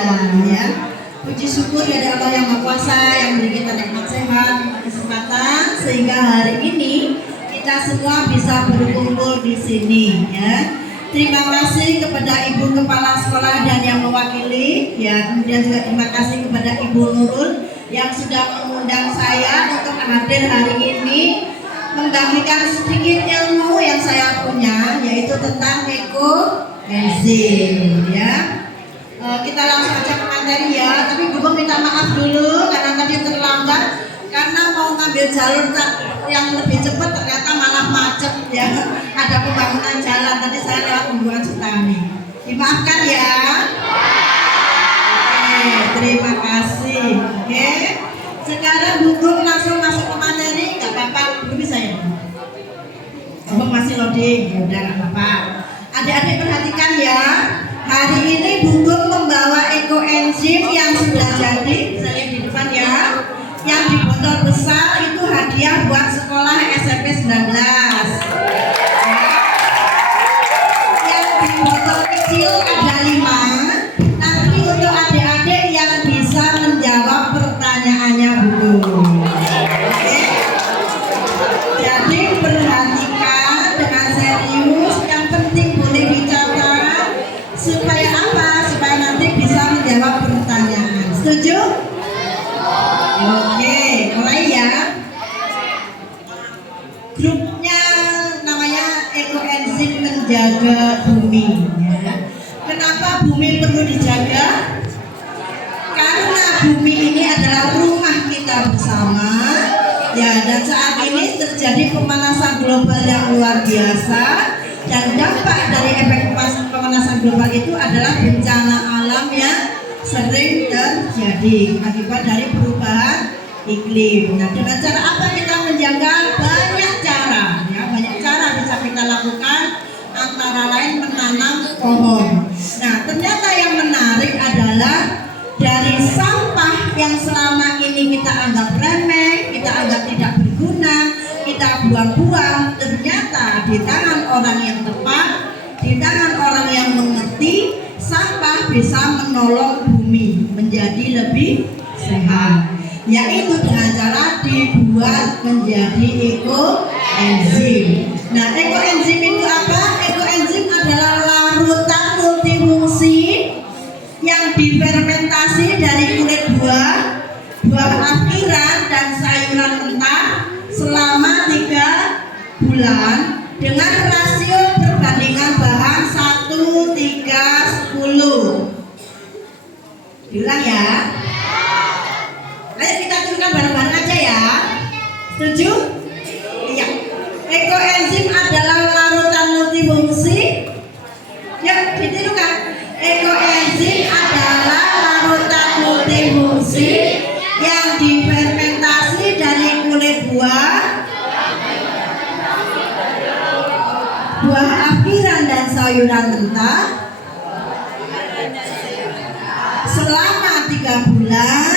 Alhamdulillah ya. Puji syukur ya Allah yang Maha Kuasa yang memberi kita nikmat sehat, kesempatan sehingga hari ini kita semua bisa berkumpul di sini ya. Terima kasih kepada Ibu Kepala Sekolah dan yang mewakili ya. Kemudian juga terima kasih kepada Ibu Nurul yang sudah mengundang saya untuk hadir hari ini membagikan sedikit ilmu yang saya punya, yaitu tentang ekoenzim ya. Kita langsung aja ke materi ya, tapi Guru minta maaf dulu karena tadi terlambat karena mau ngambil jalur yang lebih cepat ternyata malah macet ya, ada pembangunan jalan tadi saya lewat pembuangan Sutani, dimaafkan ya. Oke, terima kasih. Oke, sekarang Guru langsung masuk ke materi, nggak apa-apa, Guru bisa ya? Oh masih loading, ya udah nggak apa-apa. Adik-adik perhatikan ya, hari ini Guru membawa ekoenzim yang sudah jadi, bisa lihat di depan ya. Yang di botol besar itu hadiah buat sekolah SMP 19. Yang di botol kecil ada 5. Nanti untuk adik-adik yang bisa menjawab pertanyaannya Guru. Oke. Jadi perhatikan dengan serius, yang penting boleh dicatat supaya apa? Supaya nanti bisa menjawab pertanyaan. Setuju? Oke, mulai ya. Grupnya namanya ekoenzim menjaga bumi ya. Kenapa bumi perlu dijaga? Karena bumi ini adalah rumah kita bersama ya, dan saat ini terjadi pemanasan global yang luar biasa, dan dampak dari efek pemanasan global itu adalah bencana alam yang sering terjadi akibat dari perubahan iklim. Nah, dengan cara apa kita menjaga? Banyak cara ya, banyak cara bisa kita lakukan, antara lain menanam pohon. Nah, ternyata yang menarik adalah dari sampah yang selama ini kita anggap remeh, kita anggap tidak berguna, kita buang-buang, ternyata di tangan orang yang tepat, di tangan orang yang mengerti, sampah bisa menolong bumi menjadi lebih sehat, yaitu dengan cara dibuat menjadi ekoenzim. Nah, ekoenzim itu apa? Ekoenzim adalah larutan multifungsi yang difermentasi dari kulit buah, buah akhiran dan sayuran mentah selama 3 bulan dengan rasio perbandingan bahan 1:3:10. Diulang ya. Ayo kita turunkan bareng-bareng aja ya. Setuju? Iya. Ekoenzim adalah larutan multifungsi. Yuk ditirukan. Ekoenzim adalah larutan multifungsi yang difermentasi dari kulit buah, buah akhiran dan sayuran mentah selama 3 bulan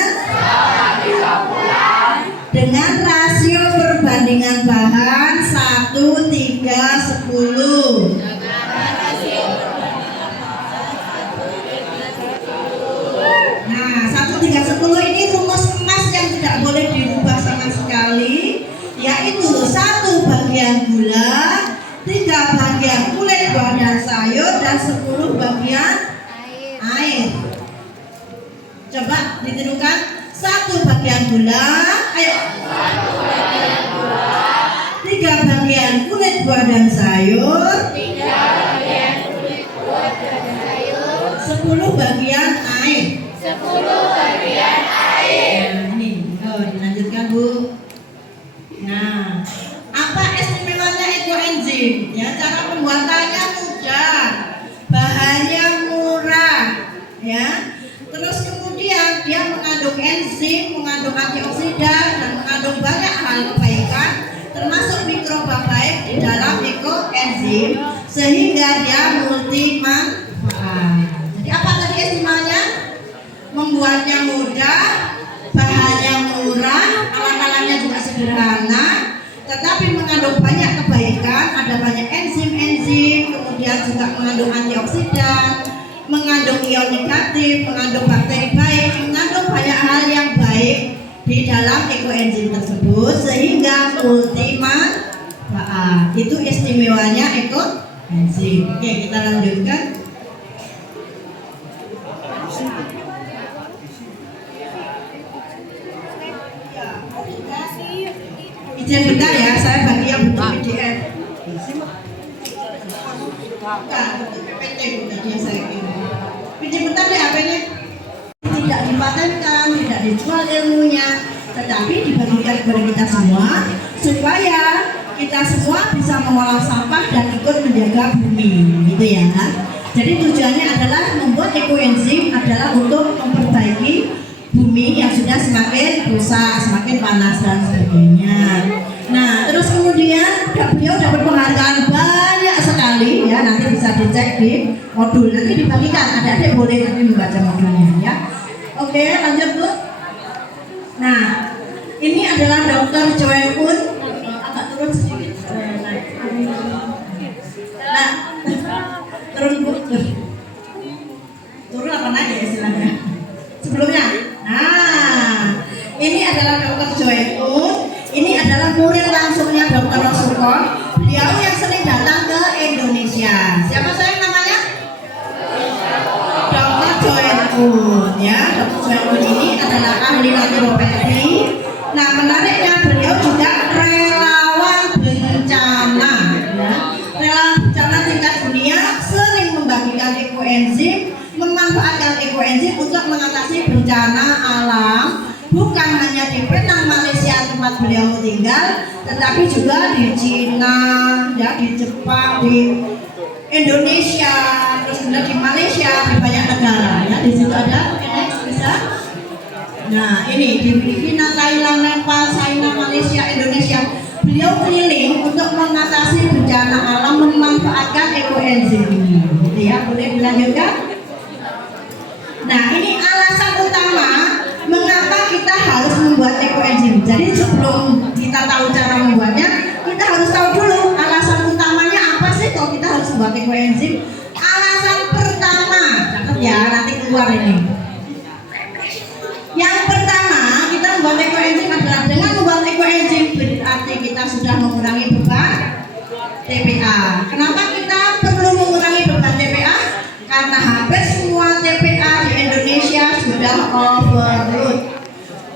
dengan rasio perbandingan bahan 1:3:10. Nah, 1:3:10 ini rumus emas yang tidak boleh dirubah sama sekali, yaitu 1 bagian gula, 3 bagian kulit buah dan sayur, dan 10 bagian air. Coba ditirukan. 1 bagian gula, ayo. 3 bagian kulit buah dan sayur, 10 bagian air. Nah, ini, dilanjutkan Bu. Nah, apa istimewanya ekoenzim? Ya, cara pembuatannya mudah, bahannya murah, ya. Terus kemudian dia mengandung enzim, mengandung antioksidan, dan mengandung banyak hal kebaikan, termasuk mikroba baik di dalam ekoenzim, sehingga dia multi manfaat. Jadi apa tadi istimewanya? Membuatnya mudah, bahannya murah, alat-alatnya juga sederhana, tetapi mengandung banyak kebaikan, ada banyak enzim-enzim, kemudian juga mengandung antioksidan, mengandung ion negatif, mengandung bakteri baik, mengandung banyak hal yang baik di dalam ekoenzim tersebut sehingga multimanfaat. Itu istimewanya ekoenzim. Oke, kita lanjutkan. Izin bentar ya, saya bagi yang butuh PDF. Bukan, untuk PPT tadi yang saya kirim. Izin bentar deh HP-nya. Tidak dipatenkan, tidak dijual ilmunya, tetapi dibagikan kepada kita semua supaya kita semua bisa mengolah sampah dan ikut menjaga bumi, gitu ya. Jadi tujuannya adalah membuat ekoenzim adalah untuk memperbaiki bumi yang sudah semakin rusak, semakin panas dan sebagainya. Nah, terus kemudian beliau dapat penghargaan banyak sekali ya. Nanti bisa dicek di modul, nanti dibagikan. Adik-adik boleh nanti membaca modulnya ya. Oke, lanjut Bu. Nah, ini adalah Dr. Joel Kun. Agak turun sedikit. Nah, turun Bu. Turun apa naik ya istilahnya? Sebelumnya. Nah, ini adalah Dr. Joel Kun. Ini adalah murid langsungnya Dr. Rosuko. Beliau yang sering datang ke Indonesia. Siapa saya namanya? Dr. Joel Kun. Ya, Dr. Joel Kun ini adalah ahli naturopati. Nah, menariknya beliau juga relawan bencana. Ya. Relawan bencana tingkat dunia sering membagikan ekoenzim, memanfaatkan ekoenzim untuk mengatasi bencana alam. Bukan hanya di Penang, Malaysia tempat beliau tinggal, tetapi juga di Cina, ya, di Jepang, di Indonesia, terus kemudian di Malaysia, di banyak negara. Ya, di situ ada next bisa. Nah, ini di Filipina, Thailand, Nepal, China, Malaysia, Indonesia. Beliau keliling untuk mengatasi bencana alam, memanfaatkan ekoenzim ini. Ya, boleh dilanjutkan. Nah, ini alasan utama mengapa kita harus membuat ekoenzim. Jadi sebelum kita tahu cara membuatnya, kita harus tahu dulu alasan utamanya apa sih kalau kita harus membuat ekoenzim. Alasan pertama, catat ya, nanti keluar ini. Yang pertama, kita membuat ekoenzim adalah dengan membuat ekoenzim berarti kita sudah mengurangi beban TPA. Kenapa kita perlu mengurangi beban TPA? Karena hampir semua TPA di Indonesia sudah overload,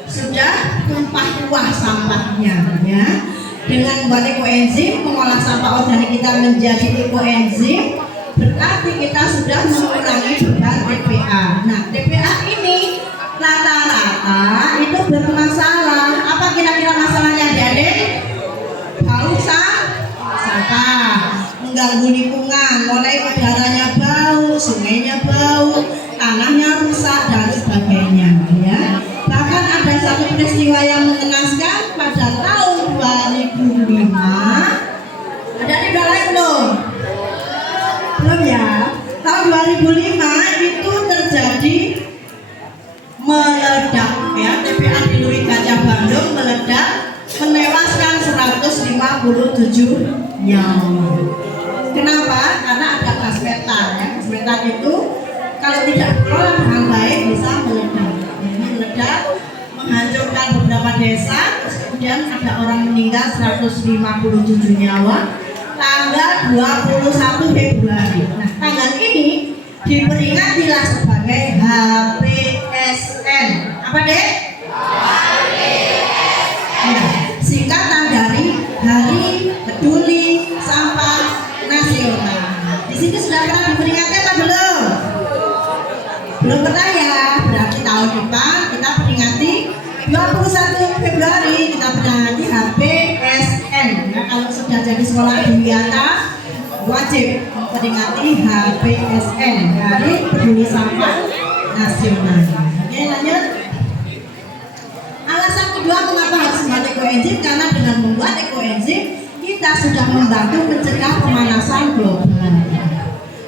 sudah tumpah ruah sampahnya ya. Dengan membuat ekoenzim, mengolah sampah organik kita menjadi ekoenzim, berarti kita sudah mengurangi beban TPA. Nah, TPA ini rata-rata itu bermasalah. Apa kira-kira masalahnya, adik-adik? Bau sampah, mengganggu lingkungan, mulai udaranya bau, sungainya bau, tanahnya rusak dan sebagainya ya. Bahkan ada satu peristiwa yang mengenaskan pada tahun 2005. Ada di lain belum? Belum ya. Tahun 2005 itu terjadi meledak ya, TPA di Lui Gajah Bandung meledak, menewaskan 157 nyawa. Kenapa? Karena ada gas metan ya. Gas metan itu kalau tidak dikelola dengan baik bisa meledak. Ini meledak, menghancurkan beberapa desa, terus kemudian ada orang meninggal 157 nyawa tanggal 21 Februari. Nah, tanggal ini diperingatilah sebagai HPSN. Apa deh? HPSN. Ya, singkatan dari Hari Peduli Sampah Nasional. Di sini sudah pernah diperingati apa belum? Belum pernah ya. Berarti tahun depan kita peringati 21 Februari kita peringati HPSN. Ya, kalau sudah jadi sekolah Dwiata wajib memperingati HPSN, Hari Peduli Sampah Nasional. Oke, lanjut. Alasan kedua mengapa harus membuat ekoenzim, karena dengan membuat ekoenzim kita sudah membantu mencegah pemanasan global.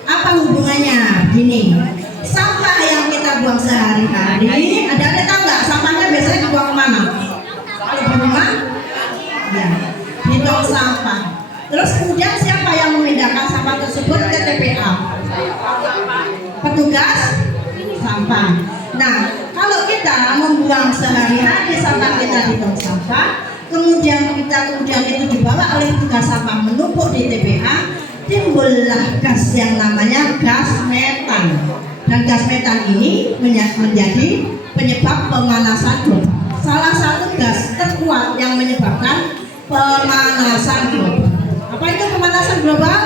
Apa hubungannya? Gini, sampah yang kita buang sehari-hari, ada tahu nggak sampahnya biasanya dibuang kemana? Kalau di rumah, ya, di tong sampah. Terus kemudian siapa yang memindahkan sampah tersebut ke TPA? petugas sampah. Nah, kalau kita membuang sehari-hari sampah kita di tong sampah, kemudian itu dibawa oleh petugas sampah menumpuk di TPA, timbullah gas yang namanya gas metan. Dan gas metan ini menjadi penyebab pemanasan global. Salah satu gas terkuat yang menyebabkan pemanasan global. Apa itu pemanasan global?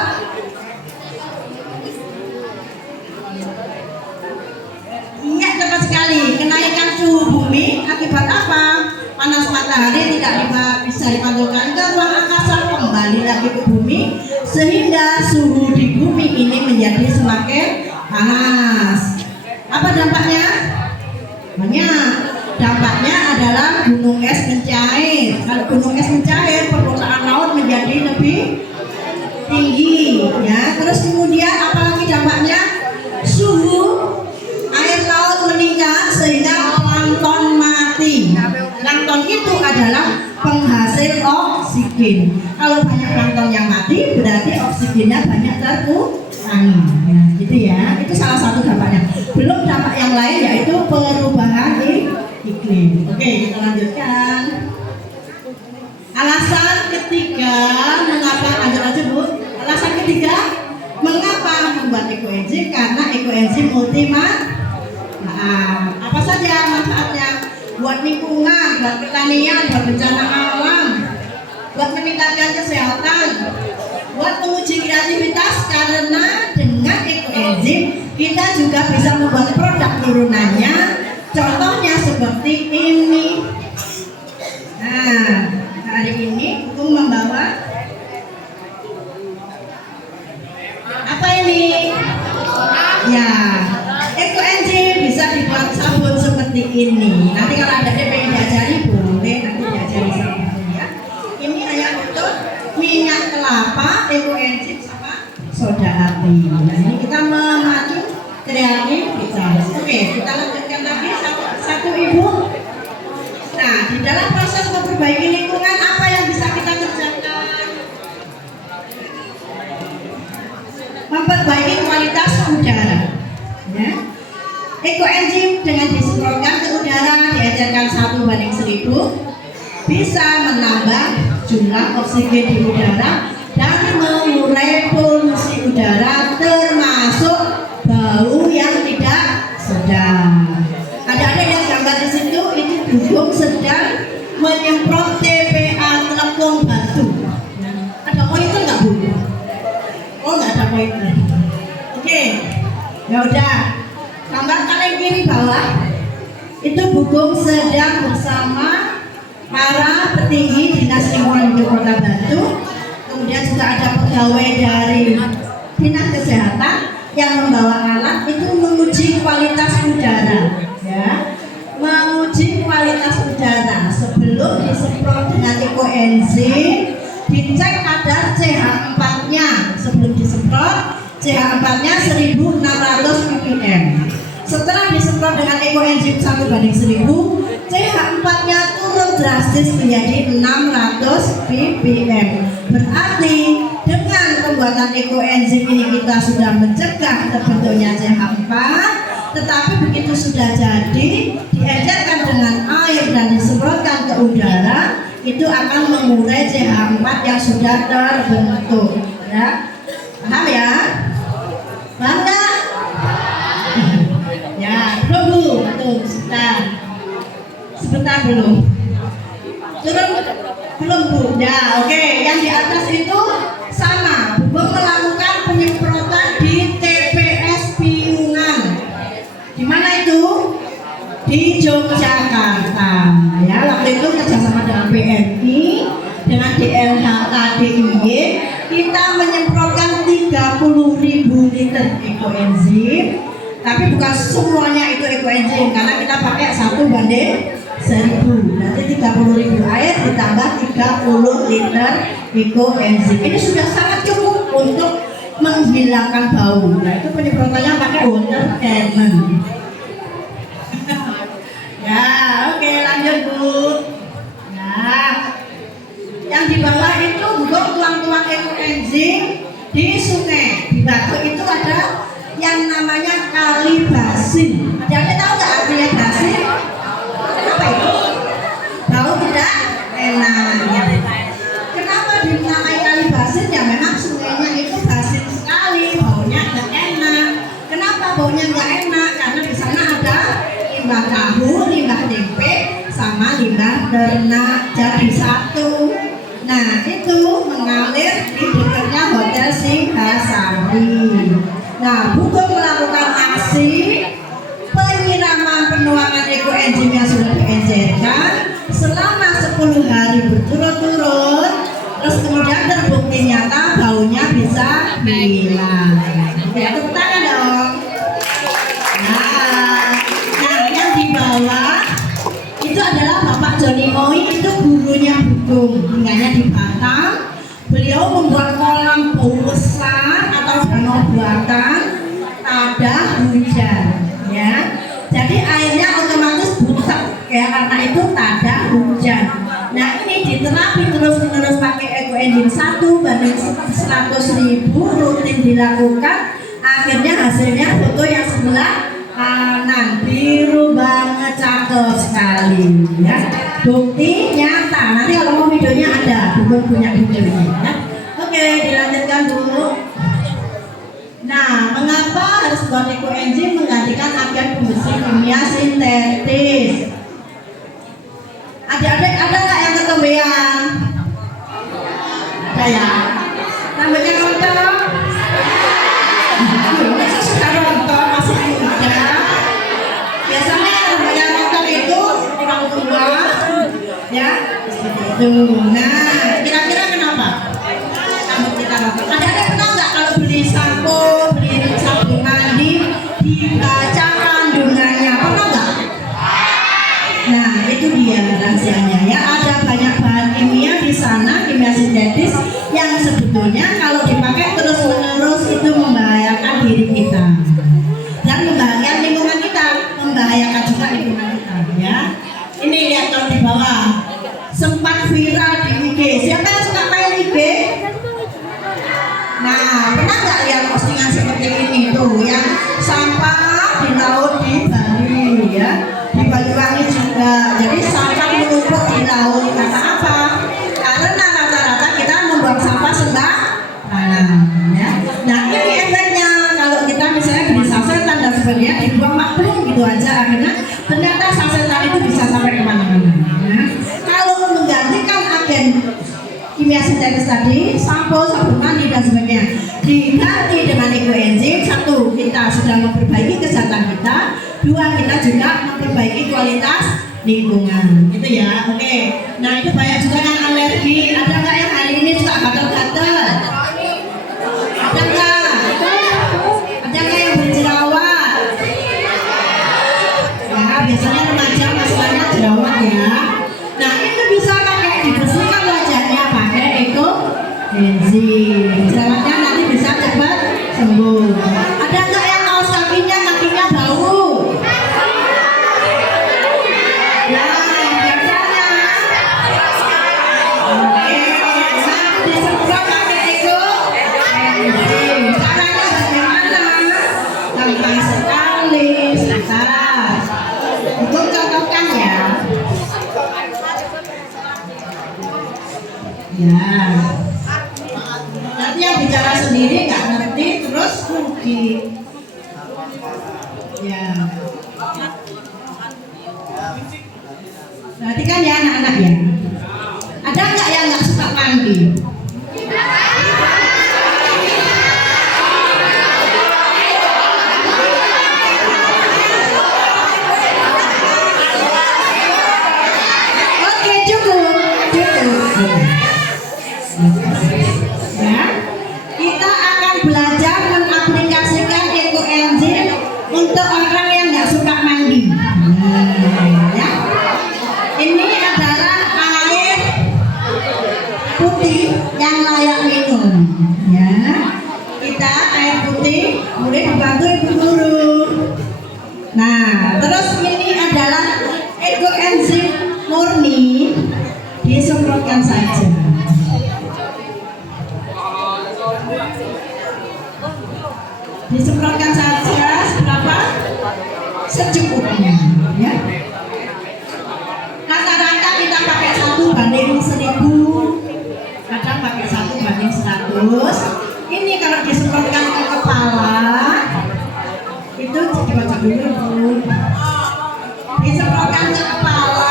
Ingat tepat sekali, kenaikan suhu bumi akibat apa? Panas matahari tidak bisa dipantulkan ke ruang angkasa, kembali lagi ke bumi, sehingga suhu di bumi ini menjadi semakin panas. Apa dampaknya? Banyak. Dampaknya adalah gunung es mencair. Kalau gunung es mencair, permukaan laut menjadi lebih tinggi, ya. Terus kemudian apalagi dampaknya? Suhu air laut meningkat sehingga plankton mati. Plankton itu adalah penghasil oksigen. Kalau banyak plankton yang mati, berarti oksigennya banyak terkurangi. Nah, gitu ya. Itu salah satu dampaknya. Belum dampak yang lain yaitu perubahan iklim. Oke, kita lanjutkan. Alasan ketiga mengapa lanjut Bu? Alasan ketiga mengapa membuat ekoenzim? Karena ekoenzim apa saja manfaatnya? Buat lingkungan, buat pertanian, buat bencana alam, buat meningkatkan kesehatan, buat menguji kreativitas. Karena dengan ekoenzim kita juga bisa membuat produk turunannya. Contohnya seperti ini. Nah, hari ini Bung membawa apa ini? Ya, ekoenzim bisa dibuat sabun seperti ini. Nanti kalau ada yang pengen diajari boleh nanti diajari sama ya. Ini hanya untuk minyak kelapa, ekoenzim sama soda api. Nah, ini kita memacu kreativitas. Oke, kita lanjutkan lagi satu Ibu. Nah, di dalam proses memperbaiki lingkungan apa yang bisa kita kerjakan? Memperbaiki kualitas udara. Ya. Ekoenzim dengan disemprotkan ke udara, diecerkan 1:1000, bisa menambah jumlah oksigen di udara dan mengurai polusi udara termasuk bau yang tidak sedang. Ada yang gambar di situ, itu Gugum sedang menyemprot TPA Telekung Batu. Ada pointer nggak Bu? Oh, nggak ada pointer. Oke, ya udah. Gambar paling kiri bawah itu Gugum sedang bersama para petinggi Dinas Lingkungan Hidup Kota Batu. Kemudian juga ada pegawai dari Dinas Kesehatan yang membawa alat itu menguji kualitas udara, ya, menguji kualitas udara sebelum disemprot dengan ekoenzim, dicek kadar CH4-nya sebelum disemprot, CH4-nya 1600 ppm. Setelah disemprot dengan ekoenzim 1:1000, CH4-nya turun drastis menjadi 600 ppm. Berarti dengan pembuatan ekoenzim ini kita sudah mencegah terbentuknya CH4, tetapi begitu sudah jadi, diecerkan dengan air dan disemprotkan ke udara, itu akan mengurai CH4 yang sudah terbentuk. Ya, paham ya? Paham nggak? Ya, belum Bu, tuh sebentar belum. Turun belum Bu? Ya, oke. Yang di atas itu sama. Bu melakukan penyemprotan di TPS Piungan. Di mana itu? Di Yogyakarta. Ya, waktu itu kerjasama dengan PMI, dengan DLHK DIY, kita menyemprotkan 30.000 liter ekoenzim. Tapi bukan semuanya itu ekoenzim, karena kita pakai 1:1000. Nanti 30.000 air ditambah 30 liter ekoenzim. Ini sudah sangat cukup untuk menghilangkan bau. Nah, itu penyemprotannya pakai water cannon. Ya, oke, lanjut Bu. Nah, yang di bawah itu bukan tuang-tuang ekoenzim di sungai. Di Batu itu ada yang namanya kalibasin. Adik-adik tahu nggak artinya basin? Apa itu? Bau tidak enak. Kenapa dinamai kalibasin? Ya memang sungainya itu basin sekali, baunya nggak enak. Kenapa baunya nggak enak? Karena di sana ada limbah tahu, limbah tempe, sama limbah ternak jadi satu. Nah itu mengalir di dekatnya Hotel Singhasari. Nah butuh melakukan aksi penyiraman penuangan ekoenzim yang sudah diencerkan selama 10 hari berturut-turut, terus kemudian terbukti nyata baunya bisa hilang. Ya tepuk tangan dong. Nah yang di bawah itu adalah Bapak Joni Moi, itu gurunya Bugum, tinggalnya di Batam. Beliau membuat kolam bau besar atau danau buatan tada hujan, ya. Jadi airnya otomatis butek, ya karena itu tada hujan. Nah ini diterapi terus-menerus pakai ekoenzim 1:100.000 rutin dilakukan. Akhirnya hasilnya foto yang sebelah kanan biru banget, cakep sekali, ya. Bukti nyata. Nanti kalau mau videonya ada, bukan punya videonya, ya. Oke, dilanjutkan dulu. Nah, mengapa harus buat ekoenzim menggantikan agen pembersih kimia sintetis? Adik-adik ada nggak yang ketombean? Ada ya? Namanya rontok. Sekarang rontok masih muda. Biasanya yang namanya rontok itu orang tua, ya. Seperti itu. Nah, kira-kira kenapa? Kamu kita rontok. Adik-adik pernah nggak kalau beli sampo, beli sabun mandi, dibaca kandungannya, pernah nggak? Nah, itu dia rahasianya, ya. Ada banyak bahan kimia di sana, kimia sintetis yang sebetulnya kalau dipakai terus-menerus itu membahayakan diri kita dan membahayakan lingkungan kita, membahayakan juga lingkungan kita, ya. Ini lihat kalau di bawah sempat viral di IG. Siapa yang suka main IG? Nah, pernah nggak lihat postingan seperti ini tuh, yang sampah di laut di Bali, ya, di Banyuwangi juga. Jadi sampah menumpuk di laut. Karena apa? Karena rata-rata kita membuang sampah sembarangan, ya. Nah ini efeknya kalau kita misalnya beli sasetan dan sebagainya dibuang maklum gitu aja, akhirnya ternyata sasetan itu bisa sampai kemana-mana. Nah, kalau menggantikan agen kimia sintetis tadi, sampo, sabun mandi dan sebagainya diganti dengan ekoenzim, satu, kita sudah memperbaiki kesehatan kita, dua, kita juga memperbaiki kualitas lingkungan, gitu ya. Oke, nah itu banyak juga yang alergi. Ada nggak yang hari ini suka gatal-gatal? Ada nggak? Ada nggak yang berjerawat? Ya, biasanya remaja masalahnya jerawat, ya. Nah itu bisa pakai dibersihkan wajahnya pakai ekoenzim. Jerawatnya nanti bisa cepat sembuh. Ada nggak yang kaos kakinya bau? Ya, biasanya. Oke, nanti disemprot pakai ekoenzim. Caranya bagaimana? Gampang sekali, sebentar. Itu contohkan ya. Ya, nanti yang bicara sendiri nggak ngerti terus rugi. Ya, perhatikan ya anak-anak, ya. Ada nggak yang nggak suka mandi? Oke, cukup. Ya, kita akan belajar mengaplikasikan ekoenzim untuk orang yang nggak suka mandi. Ya, ini adalah air putih yang layak minum. Ya, kita air putih boleh dibantu ibu guru. Nah, terus ini adalah ekoenzim murni, disemprotkan saja. Disemprotkan saja seberapa secukupnya, ya. Rata-rata kita pakai 1:1000, kadang pakai 1:100. Ini kalau disemprotkan ke kepala itu dibaca dulu Bu. Disemprotkan ke kepala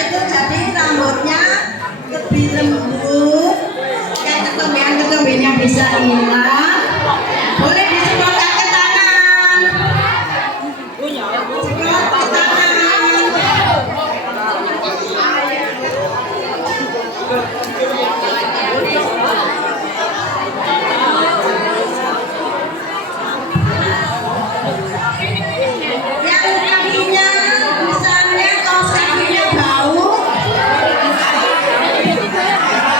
itu jadi rambutnya lebih lembut, kayak ketombean-ketombeannya bisa hilang. Boleh disemprotkan ke tangan. Semprot ke tangan. Yang kakinya, misalnya kaos kakinya bau,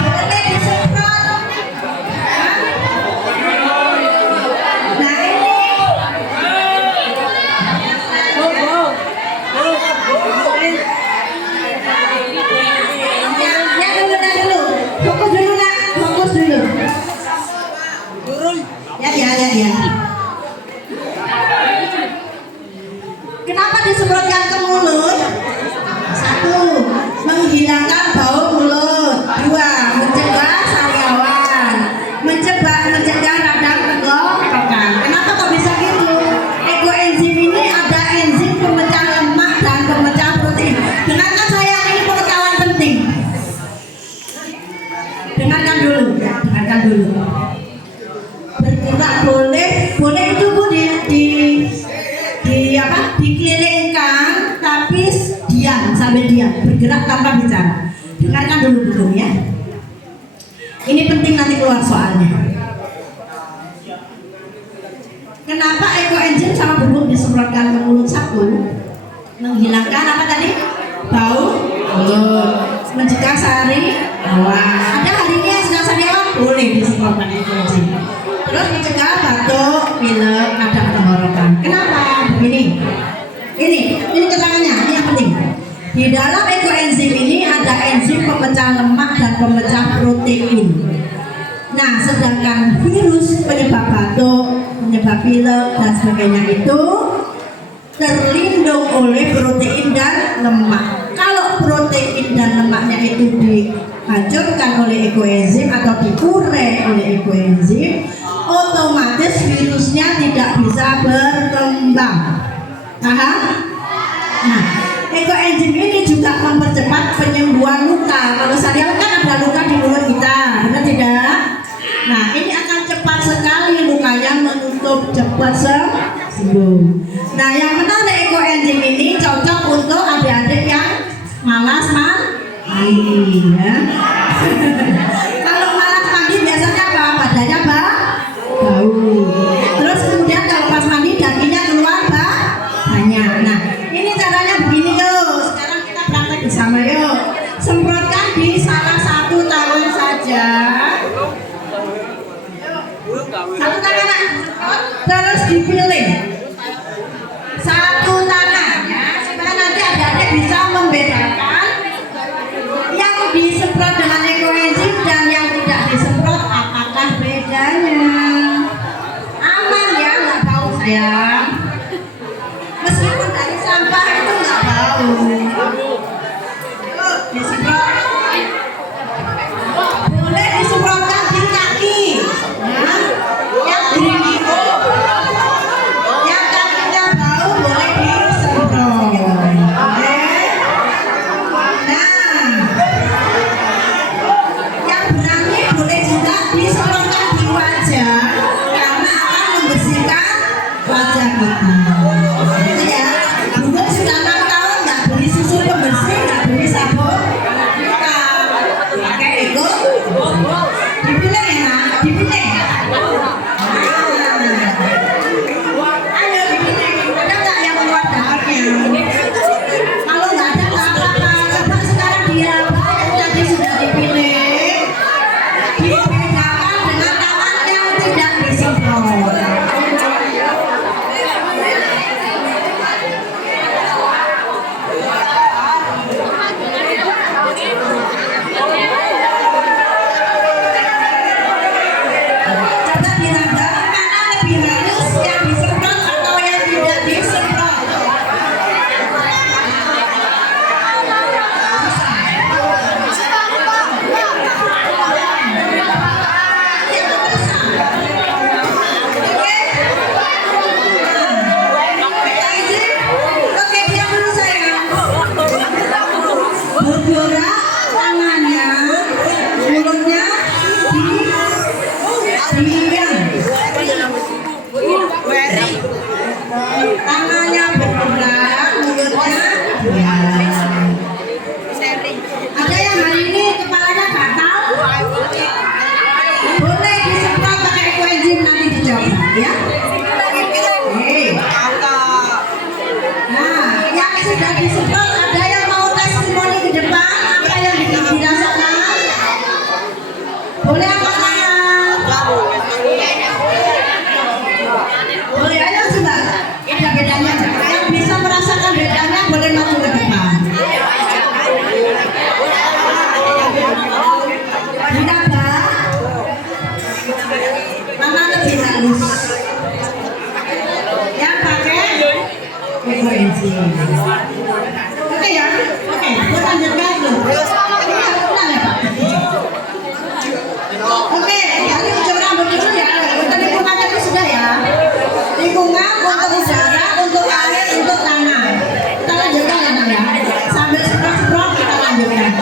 boleh disemprot. Nah ini, ya dulu, fokus dulu nak, fokus dulu. Ya. Kenapa disemprotkan ke mulut? 1, menghilangkan bau mulut. 2, mencegah sariawan. Mencegah radang tenggorokan. Kenapa kok bisa gitu? Ekoenzim ini ada enzim pemecah lemak dan pemecah protein. Dengarkan saya, ini pengetahuan penting. Dengarkan dulu. Bergerak boleh itu Bu dikelilingkan tapi diam, sambil diam, bergerak tanpa bicara. Dengarkan dulu ya. Ini penting, nanti keluar soalnya. Kenapa ekoenzim sama bubuk disemprotkan ke mulut? 1, menghilangkan apa tadi? Bau mulut. Mencegah sariawan. Ada hari ini yang sedang sariawan boleh disemprotkan ekoenzim. Terus mencegah batuk, pilek, radang tenggorokan. Kenapa? Ini keterangannya, ini yang penting. Di dalam ekoenzim ini ada enzim pemecah lemak dan pemecah protein. Nah, sedangkan virus penyebab batuk, penyebab pilek dan sebagainya itu terlindung oleh protein dan lemak. Kalau protein dan lemaknya itu dihancurkan oleh ekoenzim atau diurai oleh ekoenzim, otomatis virusnya tidak bisa berkembang. Paham? Nah, ekoenzim ini juga mempercepat penyembuhan luka. Kalau sariawan kan ada luka di mulut kita, benar tidak? Nah, ini akan cepat sekali lukanya menutup, cepat sembuh. Nah, yang menarik ekoenzim ini cocok untuk adik-adik yang malas mandi, ya. Kalau malas mandi biasanya apa? Badannya bau. Terus kemudian kalau pas mandi dagingnya keluar banyak. Nah, ini caranya begini tuh. Sekarang kita praktek bersama yuk. Semprotkan di salah satu tangan saja. Satu tangan, terus dipilih. Satu tangan ya, supaya nanti adik-adik bisa membedakan yang disemprot dengan ekoenzim dan yang tidak disemprot, apakah bedanya. Aman ya, nggak bau sayang. Meskipun dari sampah itu nggak bau. Disemprot. Boleh disemprotkan di kaki. Nah, yang gerimis, yang kakinya bau boleh disemprot. Oke. Nah, yang berani boleh juga disemprotkan di wajah karena akan membersihkan wajah kita. Itu ya. Bunda sudah 6 tahun nggak beli susu pembersih, nggak beli sabun kita pakai ego. Dipilih ya nak, dipilih. Ayo dipilih. Ada nggak yang keluar dapatnya? Kalau nggak ada nggak apa-apa. Coba sekarang dia yang tadi sudah dipilih, dibedakan dengan tangan yang tidak disemprot. ya. Oke. Nah, yang sudah disemprot ada yang mau testimoni ke depan apa yang dirasakan? Boleh angkat tangan. Boleh, ayo coba. Ada bedanya. Yang bisa merasakan bedanya boleh maju ke depan. Kenapa? Mana lebih halus? Yang pakai ekuenzim. Oke ya, oke. Kita lanjutkan dulu. Tenang ya Pak. Oke, dari ujung rambut dulu ya. Untuk lingkungannya itu sudah ya. Lingkungan untuk udara, untuk air, untuk tanah. Kita lanjutkan ya Pak ya. Sambil semprot-semprot kita lanjutkan.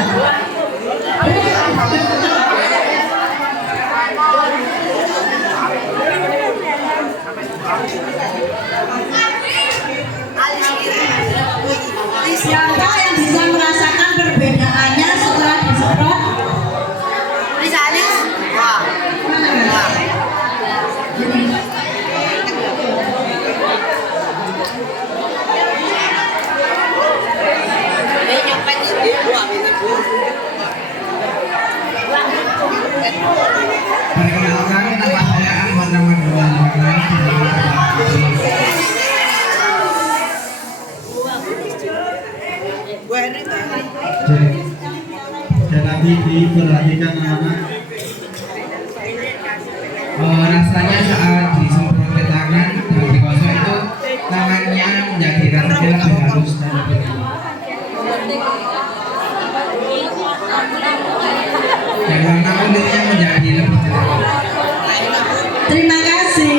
Siapa yang bisa merasakan perbedaannya setelah disemprot? Perkenalkan, nama saya Ahmad Ramadan. Dan nanti diperhatikan anak-anak. Rasanya saat disemprot ke tangan dan digosok itu tangannya menjadi rasanya lebih halus dan lebih dan warna kulitnya menjadi lebih cerah. Terima kasih.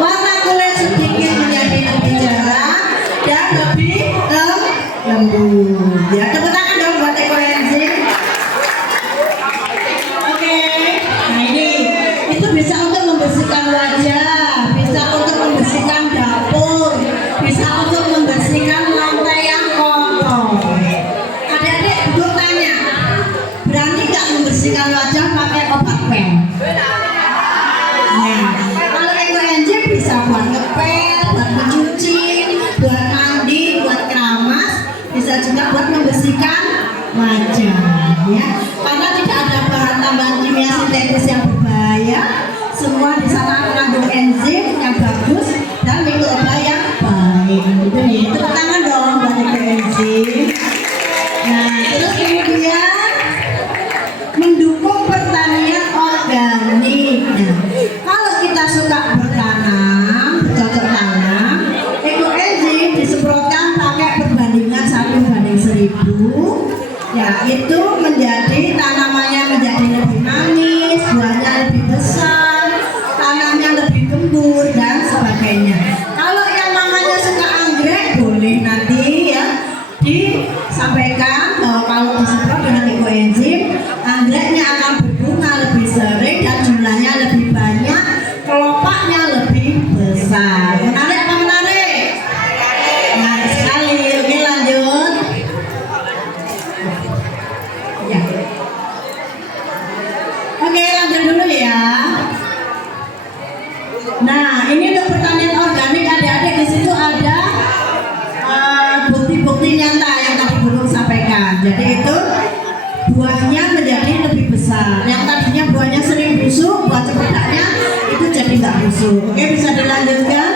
Warna kulit sedikit menjadi lebih cerah dan lebih lembut. Ya, tepuk tangan dong buat ekuenzim. Oke, nah ini itu bisa untuk membersihkan wajah, bisa untuk membersihkan dapur, bisa untuk membersihkan lantai yang kotor. Adik-adik duduk tanya, berani nggak membersihkan wajah pakai obat pen? Nah, kalau ekuenzim bisa buat ngepel, buat mencuci, buat mandi, buat keramas, bisa juga buat membersihkan wajah, ya. Karena tidak ada bahan tambahan kimia sintetis yang berbahaya, semua di sana mengandung enzim yang bagus dan mikroba yang baik. Itu nih, tepuk tangan dong buat ekuenzim. Nah, terus kemudian mendukung pertanian organik. Nah, kalau kita suka bertanam, bercocok tanam, ekuenzim disemprotkan pakai perbandingan 1:1000. Ya, itu menjadi tanamannya menjadi lebih manis, buahnya lebih besar, tanahnya lebih gembur dan sebagainya. Kalau yang namanya suka anggrek boleh nanti ya disampaikan bahwa kalau disemprot dengan ekuenzim, anggreknya akan berbunga lebih sering dan jumlahnya lebih banyak, kelopaknya lebih besar. Menarik apa menarik? Menarik sekali. Oke, lanjut. Ya. Oke, lanjut dulu ya. Nah, ini untuk pertanian organik, adik-adik di situ ada bukti-bukti nyata yang tadi Guru sampaikan. Jadi itu buahnya menjadi lebih besar. Yang tadinya buahnya sering busuk, buah cempedaknya itu jadi nggak busuk. Oke, bisa dilanjutkan.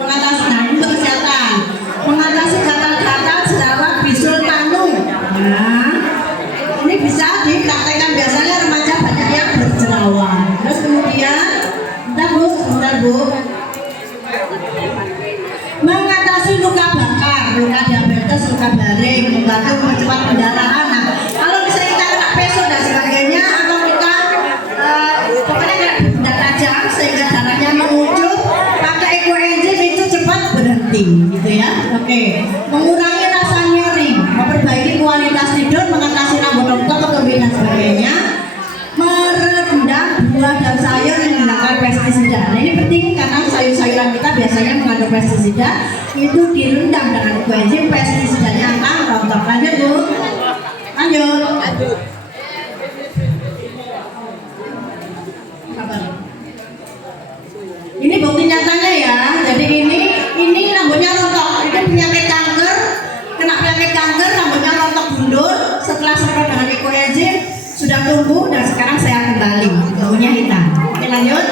Mengatasi, nah untuk kesehatan, mengatasi gatal-gatal, jerawat, bisul, tanu. Nah, ini bisa dipraktekkan, biasanya remaja banyak yang berjerawat. Terus kemudian, bentar bu, mengatasi luka bakar, luka diabetes, luka baring, membantu mempercepat pendarahan. Nah, kalau misalnya kita kena peso dan sebagainya, atau kita pokoknya kena benda tajam sehingga darahnya mengucur, pakai ekuenzim itu cepat berhenti, gitu ya. Oke, mengurangi rasa nyeri, memperbaiki kualitas tidur, mengatasi rambut rontok, ketombe dan sebagainya, merendam buah dan sayur yang menggunakan pestisida. Nah, ini penting karena sayur-sayuran kita biasanya mengandung pestisida, itu direndam dengan ekuenzim, pestisidanya akan rontok. Lanjut bu, lanjut. sudah tumbuh dan sekarang saya kembali baunya hitam. Oke lanjut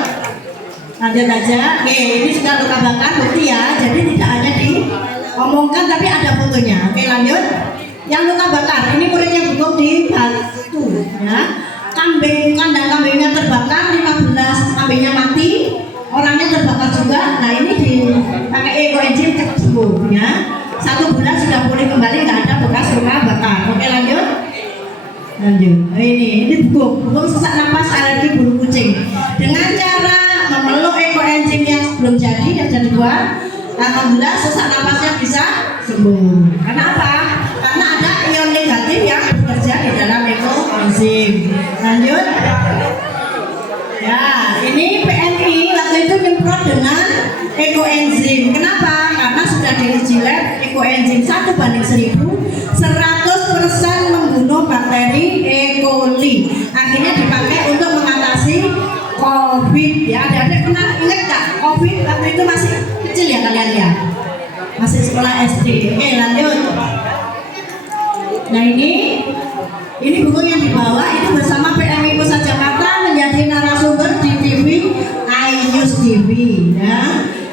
aja. Oke, ini sudah luka bakar bukti ya, jadi tidak hanya diomongkan tapi ada fotonya. Oke lanjut, yang luka bakar ini muridnya butuh di batu ya. Kandang kambingnya terbakar, 15 kambingnya mati, orangnya terbakar juga. Nah ini dipakai ekoenzim cepat sembuh ya. 1 bulan sudah pulih kembali, nggak ada bekas luka bakar. Oke lanjut. Nah, ini buku sesak napas alergi bulu kucing. Dengan cara memeluk ekoenzim yang belum jadi yang jadi buah, alhamdulillah sesak napasnya bisa sembuh. Karena apa? Karena ada ion negatif yang bekerja di dalam ekoenzim. Lanjut. Ya, ini PMI waktu itu nyemprot dengan ekoenzim. Kenapa? Karena sudah diuji lab ekoenzim 1:1000 100% membunuh bakteri E. coli. Akhirnya dipakai untuk mengatasi COVID. Ya, adik-adik pernah ingat nggak COVID waktu itu masih kecil ya kalian ya? Masih sekolah SD. Oke, lanjut. Nah ini buku yang dibawa itu bersama PMI Pusat Jakarta menjadi narasumber di TV iNews TV ya.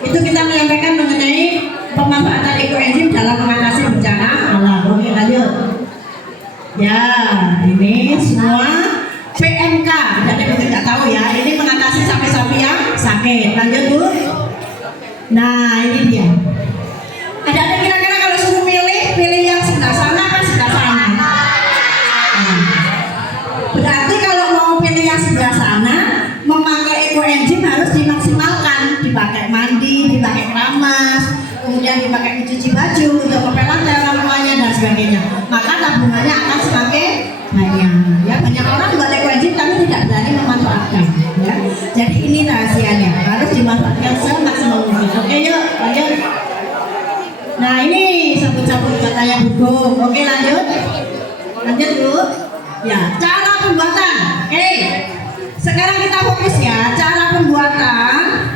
Itu kita menyampaikan mengenai pemanfaatan ekoenzim dalam mengatasi bencana alam. Oke lanjut. Ya ini semua PMK. Jadi kita tidak tahu ya. Ini mengatasi sapi-sapi yang sakit. Lanjut Bu. Nah ini dia. Ada kira-kira kalau suruh pilih yang sebelah sana apa sebelah sana? Berarti kalau mau pilih yang sebelah sana, memakai ekoenzim harus dimaksimalkan, dipakai mandi, dipakai keramas, kemudian dipakai mencuci baju, untuk ngepel lantai orang tuanya dan sebagainya. Maka tabungannya akan semakin banyak. Ya banyak orang buat ekoenzim tapi tidak berani memanfaatkan. Ya. Jadi ini rahasianya harus dimanfaatkan semaksimal mungkin. Oke yuk lanjut. Nah ini sabut-sabut katanya hukum. Oke lanjut. Lanjut dulu. Ya, cara pembuatan. Oke. Sekarang kita fokus ya, cara pembuatan.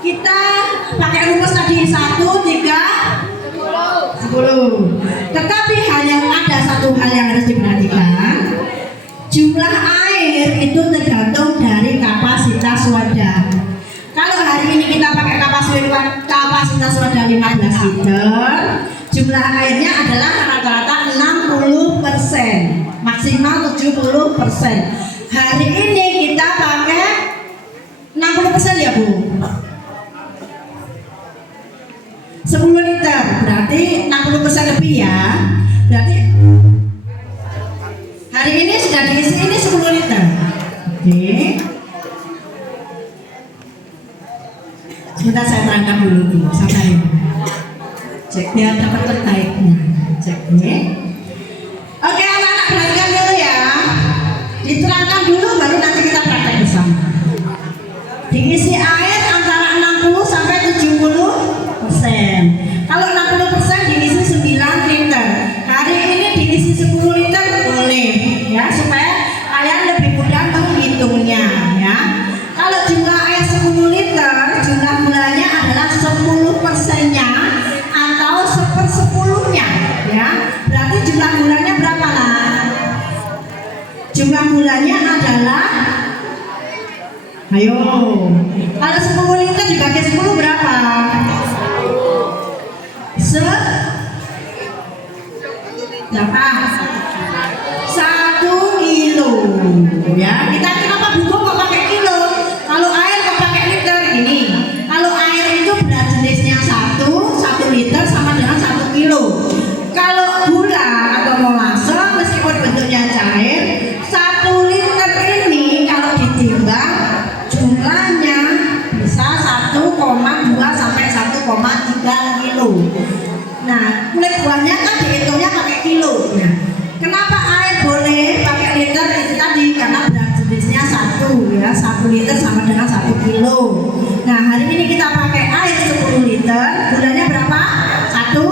Kita pakai rumus tadi 1, 3, 10. Tetapi hanya ada satu hal yang harus diperhatikan. Jumlah air itu tergantung dari kapasitas wadah. Kalau hari ini kita pakai kapasitas wadah 15 liter, jumlah airnya adalah rata-rata 60%, maksimal 70%. Hari ini kita pakai 60% ya Bu. 10 liter berarti 60% lebih ya. Berarti hari ini sudah diisi ini 10 liter. Oke. Sebentar saya terangkan dulu sampai cek biar dapat terbaiknya. Cek ini. Oke anak-anak perhatikan dulu ya. Diterangkan dulu baru nanti kita praktek bersama. Diisi air antara 60 sampai 70%. Kalau 60% diisi 9 liter. Hari ini diisi 10 liter boleh ya supaya kalian lebih mudah menghitungnya ya. Kalau jumlah air 10 liter, jumlah gulanya adalah 10%-nya atau 1/10-nya ya. Berarti jumlah gulanya berapa lah? Jumlah gulanya adalah, ayo, kalau 10 liter dibagi 10 berapa? Berapa? 1 kilo ya. Kita kenapa buku kok pakai kilo? Kalau air kok pakai liter? Ini kalau air itu berat jenisnya 1 liter sama dengan 1 kilo. Kalau gula atau molase meskipun bentuknya cair, 1 liter ini kalau ditimbang jumlahnya bisa 1,2 sampai 1,3 kilo. Nah, kulit buahnya kan dihitungnya pakai kilo. Nah, kenapa air boleh pakai liter itu tadi? Karena berat jenisnya 1 ya, 1 liter sama dengan 1 kilo. Nah, hari ini kita pakai air 10 liter, gulanya berapa? 1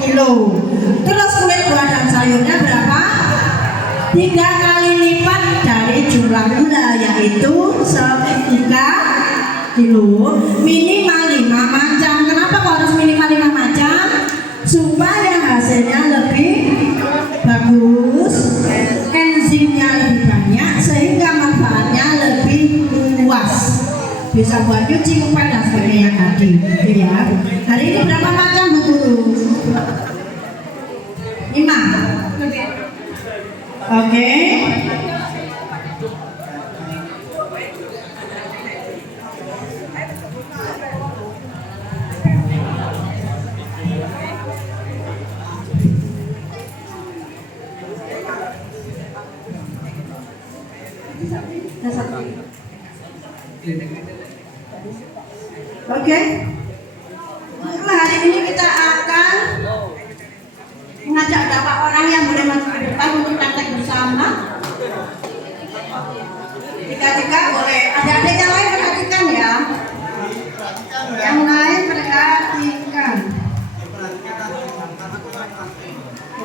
kilo. Terus kulit buah dan sayurnya berapa? 3 kali lipat dari jumlah gula, yaitu 3 kilo minimal 5 macam. Kenapa kok harus minimal 5 macam? Supaya hasilnya lebih bagus, enzimnya lebih banyak sehingga manfaatnya lebih luas. Bisa buat cuci, ngepel dan sebagainya tadi. Ya. Hari ini berapa macam Bu Guru? 5. Oke. Oke. Hari ini kita akan mengajak beberapa orang yang boleh masuk ke depan untuk praktek bersama. Tiga boleh. Adik-adik yang lain perhatikan ya. Yang lain perhatikan.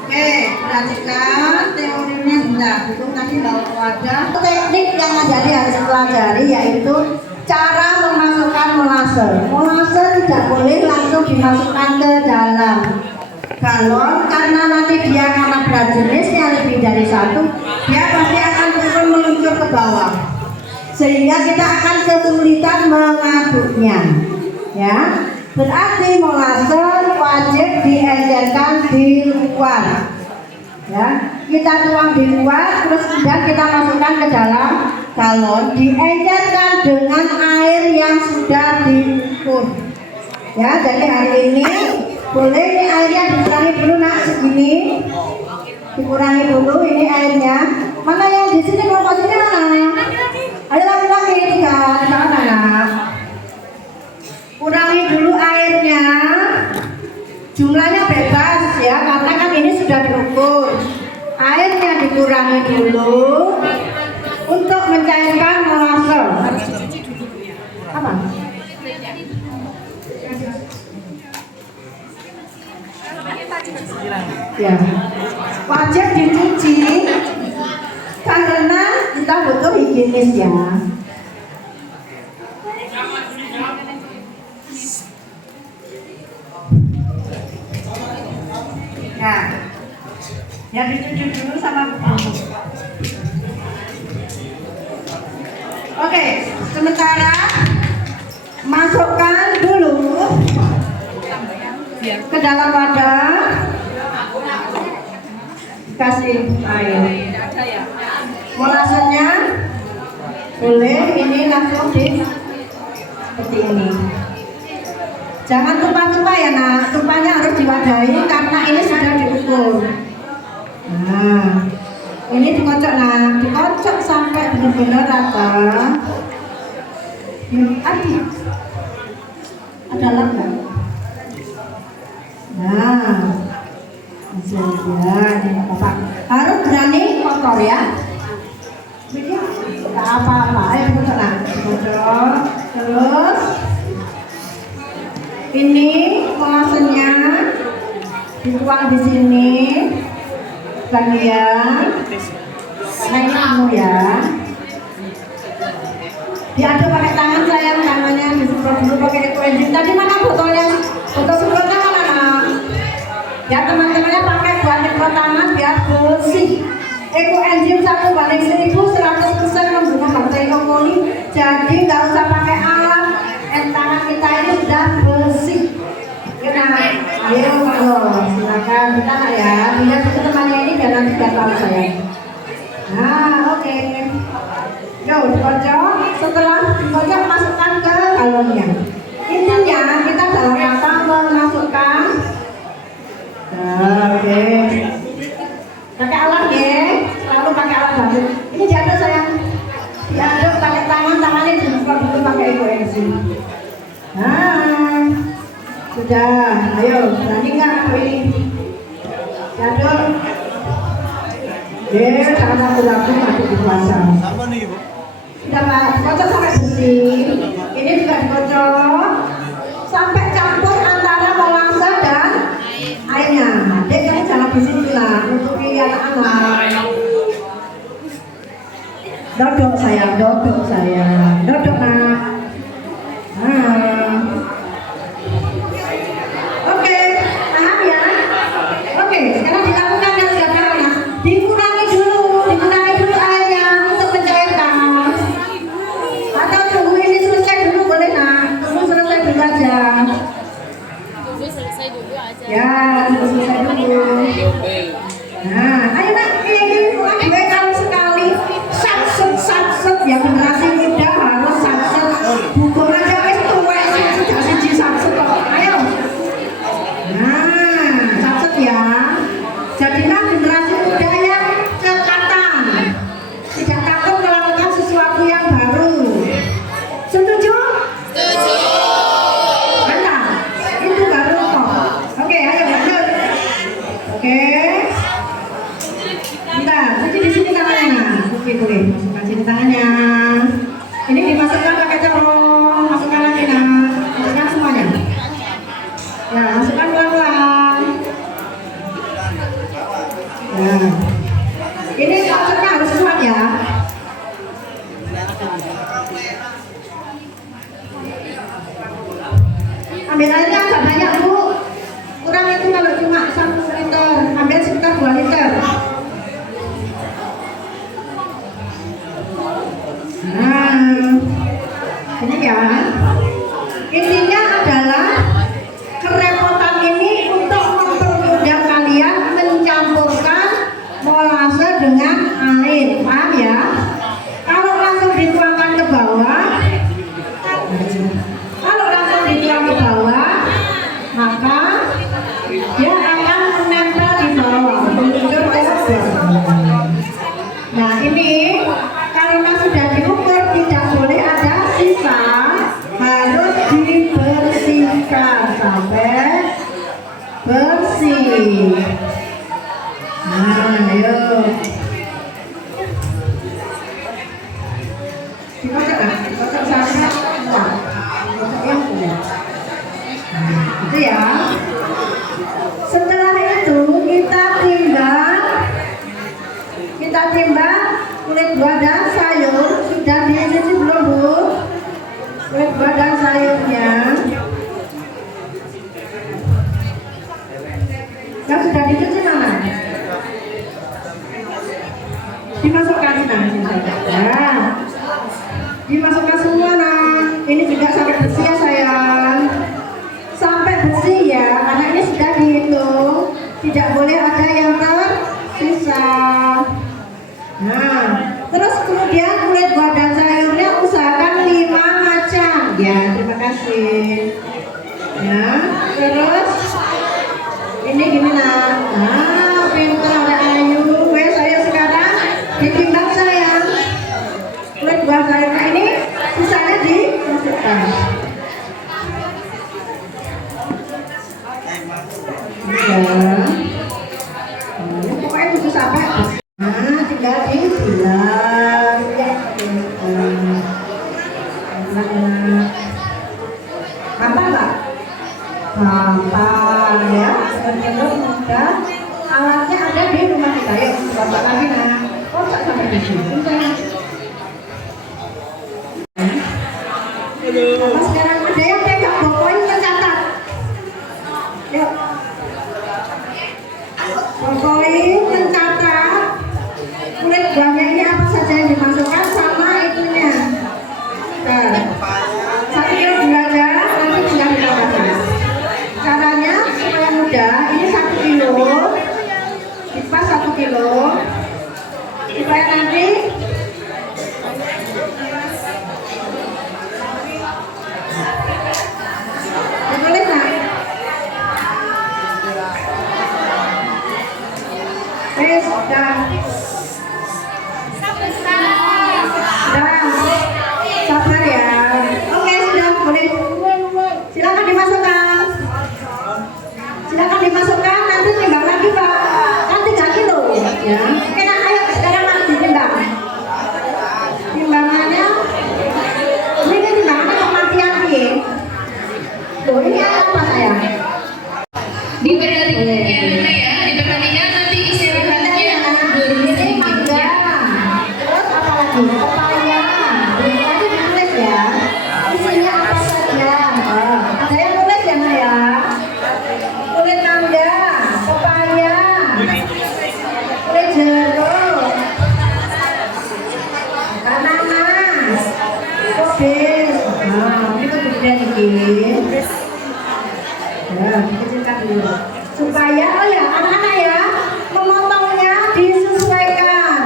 Oke, perhatikan teorinya sudah. Itu nanti bawa wadah. Teknik yang adik harus pelajari yaitu cara memasukkan molase. Molase tidak boleh langsung dimasukkan ke dalam galon karena nanti dia karena berat jenisnya lebih dari 1, dia pasti akan turun meluncur ke bawah sehingga kita akan kesulitan mengaduknya. Ya, berarti molase wajib diencerkan di luar. Ya, kita tuang di luar terus kemudian kita masukkan ke dalam galon, diencerkan dengan air yang sudah diukur. Ya, jadi hari ini boleh ini airnya dikurangi dulu nak segini, dikurangi dulu ini airnya. Mana yang di sini kelompok sini mana? Ayo laki-laki 3 mana? Kurangi dulu airnya, jumlahnya bebas ya karena kan ini sudah diukur. Airnya dikurangi dulu untuk mencairkan molase. Apa? Ya, wajib dicuci karena kita butuh higienis ya. Nah, ya dicuci dulu sama Bu. Oke, sementara masukkan dulu ke dalam wadah, kasih air. Molasenya boleh ini langsung di seperti ini. Jangan tumpah-tumpah ya nak, tumpahnya harus diwadahi karena ini sudah diukur. Nah, ini dikocok nak, dikocok sampai benar-benar rata. Adik, ada lap nggak? Nah, ya, ini apa? Harus berani kotor ya. Tidak apa-apa, ayo dikocok nak, dikocok. Terus ini molasenya dituang di sini bagian. Nah ini kamu ya. Diaduk pakai tangan sayang, tangannya disemprot dulu pakai ekoenzim. Tadi mana botolnya? Botol semprotnya mana nak? Ya teman-temannya pakai buat semprot tangan biar bersih. Ekoenzim 1/1000 100% menggunakan bakteri E. coli. Jadi nggak usah pakai alat. Tangan kita ini sudah bersih. Nah, ayo silakan kita ya. Lihat itu temannya ini dan nanti biar tahu saya. Nah, oke. Yo, dikocok. Setelah dikocok masukkan ke galonnya. Intinya kita dalam rangka memasukkan. Oke. Pakai alat ya. Lalu pakai alat baru. Ini jatuh sayang. Diaduk pakai tangan, tangannya dibuka dulu pakai ekoenzim. Nah, sudah. Ayo, berani nggak ini? Diaduk. Jangan ragu-ragu masuk di puasa. Sudah Pak, dikocok sampai bersih. Ini juga dikocok sampai campur antara molase dan airnya. Dek, kamu jangan bersih lah untuk anak-anak. Dodok sayang, dodok sayang, dodok nak. Oke, paham ya? Oke, sekarang dilakukan yang sekarang nak. Dikurangi dulu Bentar, cuci di sini tangannya. Nah, boleh. Masukkan sini tangannya. Ini dimasukkan pakai corong. Masukkan lagi nah. Masukkan semuanya. Ya, masukkan pelan-pelan. Nah, ini masuknya harus kuat ya. Ambil airnya agak banyak Bu. Kurang itu kalau cuma 1 liter. Ambil sekitar 2 liter. Nah, ini ya. Intinya adalah kerepotan ini untuk mempermudah kalian mencampurkan molase dengan air, paham ya? Kalau langsung dituangkan ke bawah, maka dia akan menempel di bawah, mengukur ke bawah. Nah ini karena sudah diukur tidak boleh ada sisa, harus dibersihkan sampai bersih. Nah, ayo. Dikocok kan? Dikocok sampai keluar. Dikocok yang keluar. Itu ya. Setelah itu kita timbang kulit buah dan sayur. Sudah dicuci belum Bu? Kulit buah dan sayurnya. Yang sudah dicuci mana? Dimasukkan nah, dimasukkan semua nah. Ini juga sampai bersih ya sayang. Sampai bersih ya, karena ini sudah dihitung. Tidak boleh ada yang tersisa. Nah, terus kemudian kulit buah dan sayurnya usahakan 5 macam. Ya, terima kasih. Ya, terus ini gimana? Nah, pintar ada Ayu. Saya sekarang ditimbang sayang. Kulit buah sayurnya ini sisanya dimasukkan. Ya, pokoknya butuh sampai. Nah, tinggal dibilang ya. Gampang nggak? Gampang ya. Benar mudah. Alatnya ada di rumah kita. Yuk, bapak lagi nah. Kocok sampai di sini. Apa sekarang ada yang pegang pokoknya mencatat. Yuk. Pokoknya mencatat kulit buahnya ini apa saja yang dimasukkan sama itunya. Nah, 1 kilo gula aja, nanti tinggal ditambahkan. Caranya supaya mudah, ini 1 kilo, dipas 1 kilo, supaya nanti ditulis nah. Dah. Sabar ya. Oke, sudah boleh. Silakan dimasukkan. Silakan dimasukkan. Nanti timbang lagi Pak. Kan 3 kilo. Ya. Kena ayo sekarang harus ditimbang. Timbangannya. Ini timbangannya kematian nih. Tuh ini apa sayang? Diperhatikan ya, diperhatikan nanti istirahatnya ini mangga. Terus apa lagi? Pepaya. Tadi ditulis ya. Isinya apa saja? Ada yang tulis ya Maya? Kulit mangga, pepaya, kulit jeruk, ananas, kobis. Nah, itu kemudian ini. Ya, dikecilkan dulu. Supaya, oh ya, anak-anak ya, memotongnya disesuaikan.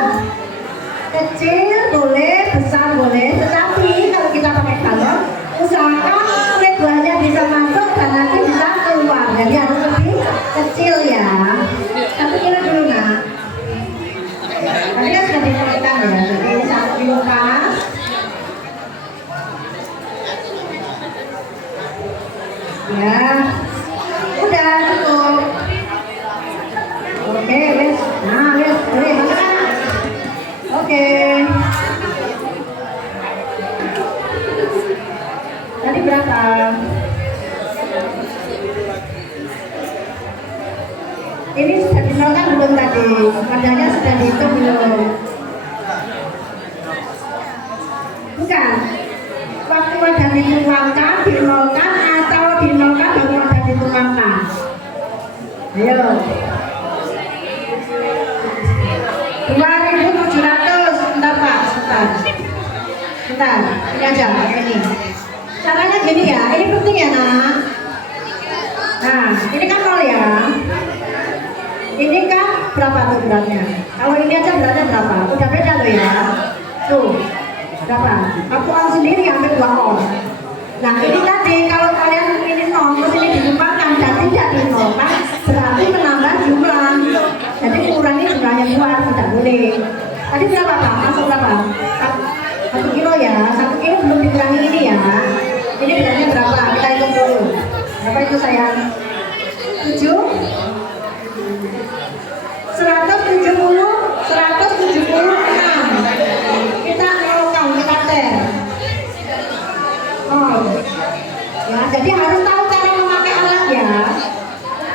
Kecil boleh, besar boleh, tetapi kalau kita pakai galon, usahakan kulit buahnya bisa masuk dan nanti bisa keluar. Jadi harus lebih kecil ya. 1 kilo dulu nak. Tadi kan sudah dikecilkan ya, jadi 1 kilo kan. Ya. Udah cukup. Oke, wes. Nah, wes. Boleh, makan. tadi? Nadanya sudah dihitung belum? Bukan. Waktu ada dituangkan, dinolkan atau dinolkan baru ada dituangkan. Ayo. 2.700. Bentar Pak, sebentar. Ini aja, ini. Caranya gini ya, ini penting ya nak. Nah, ini kan 0 ya. Ini kan berapa tuh beratnya? Kalau ini aja beratnya berapa? Udah beda loh ya. Tuh, berapa? Aku on sendiri ambil 2 on. Nah ini tadi kalau kalian ini 0 terus ini ditumpangkan dan tidak dinolkan, berarti menambah jumlah. Jadi kurangi jumlahnya keluar, tidak boleh. Tadi berapa Pak? Masuk berapa? 1 kilo ya. 1 kilo belum dikurangi ini ya. Ini beratnya berapa? Kita hitung dulu. Berapa itu sayang? 7 176. Kita nolkan, kita ter. Oh. Ya, jadi harus tahu cara memakai alat ya.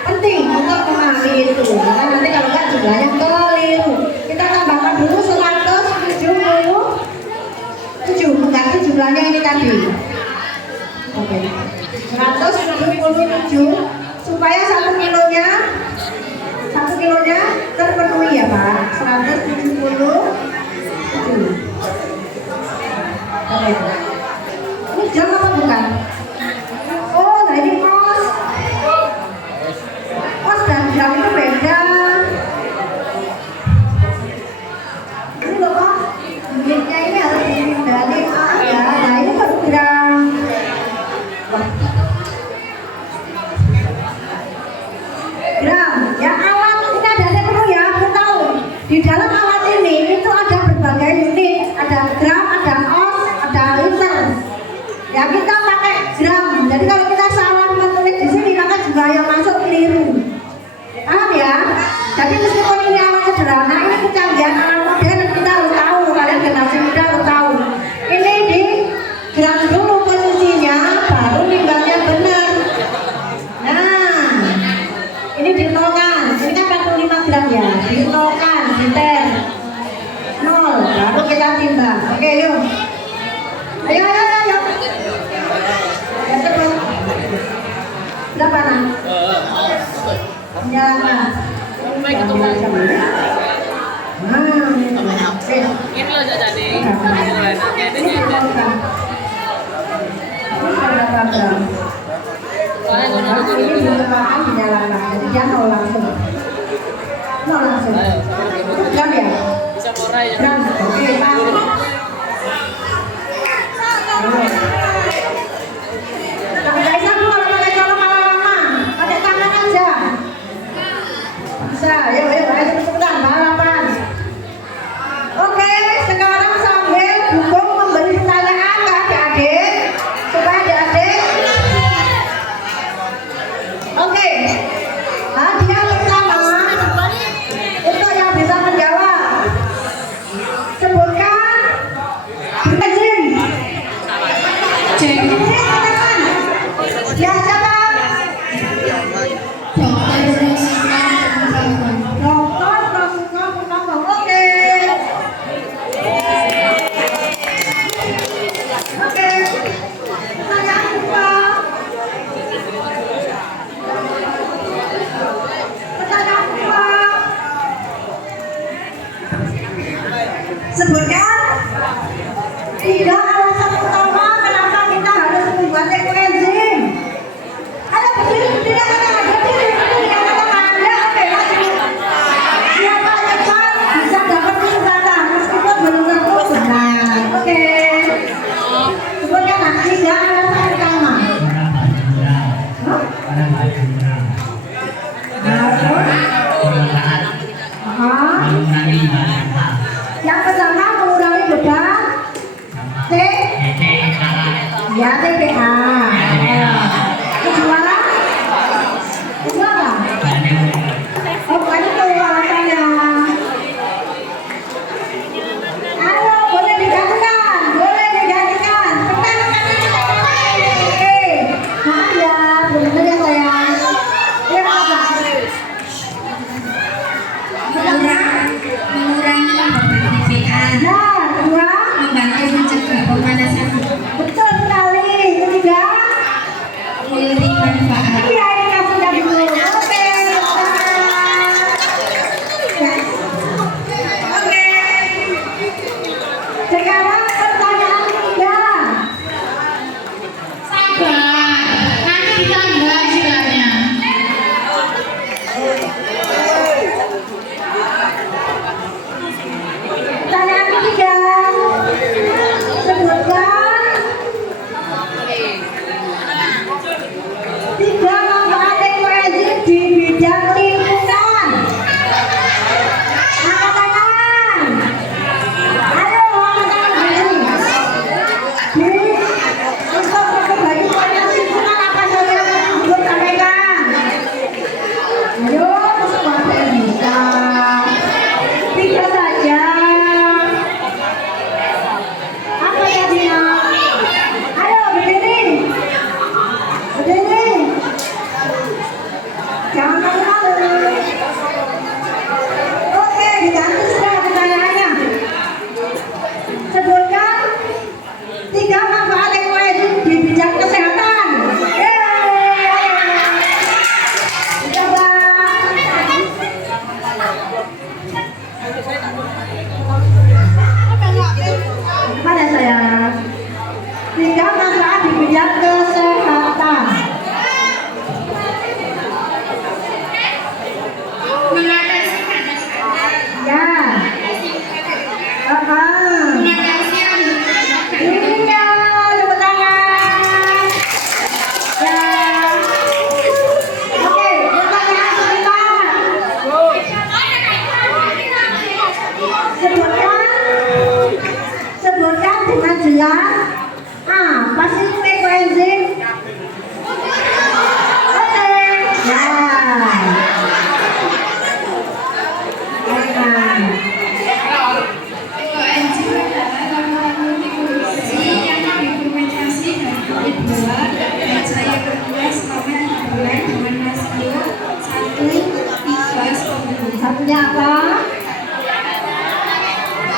Penting untuk memahami itu. Karena nanti kalau enggak jumlahnya keliru. Kita tambahkan dulu 177 mengganti jumlahnya ini tadi. Oke. 177 supaya 1 kilonya terpenuhi ya Pak. 177. Oke. Ini jam apa bukan? Oh, nah ini kos. Kos dan jam itu beda. Ini loh Pak, unitnya ini harus dihindari. Ya, nah ini baru gram. Gram, ya alat ini ada perlu ya, aku tahu. Di dalam alat ini itu ada berbagai unit, ada gram, ada oz, ada liter. Ya kita pakai gram. Jadi kalau kita salah menulis di sini maka jumlah yang masuk keliru. Paham ya? Jadi meskipun ini alat sederhana, ini kecanggihan alat modern kita harus tahu. Kalian generasi muda harus tahu. Ini di gram dulu posisinya, baru nimbangnya benar. Nah, ini dinolkan. Ini kan 45 gram ya. Dinolkan, diter 0, baru kita timbang. Oke, yuk. Ayo. Ya, terus. Berapa nak? Nyalakan. Ini loh jadi. Ini dinolkan. Ini berapa gram? Ini dinolkan, dinyalakan. Jadi dia 0 langsung. 0 langsung. Gram ya? Gram. Oke, Pak. Tapi Kaisang dulu kalau pakai colong malah lama, pakai tangan aja. Bisa, ayo cepetan balapan. Oke, sekarang sambil dukung memberi pertanyaan ke adik-adik supaya adik-adik. Oke, hadiah pertama untuk yang bisa menjawab. Sebutkan benzin. Ya siapa? Dokter Pramuka Purnama. Oke. Pertanyaan kedua. Sebutkan 3 alasan utama kenapa kita harus membuat ekoenzim. Ada berdiri ada ya, oke lanjut. Siapa cepat bisa dapat kesempatan meskipun belum tentu benar. Oke. Sebutkan 3 alasan utama. Yang pertama mengurangi beban. Ya TPA. Kedua apa? Oh bukan itu alasannya. Ayo boleh digantikan. Oke. Maaf ya, belum benar ya sayang. Ya apa? Mana sayang? 3 manfaat di bidang kesehatan. Mengatasi panas badan. Ya. Mengatasi rambut. Iya, tepuk tangan. Ya. Oke, pertanyaan sebentar. Sebutkan dengan jelas apa sih ekoenzim? Oke. Ya. Koenzim adalah larutan nutrisi yang difermentasi dari kulit buah dan sayur kedua selama diperoleh dengan hasil 1-3 sekunder. Satunya apa?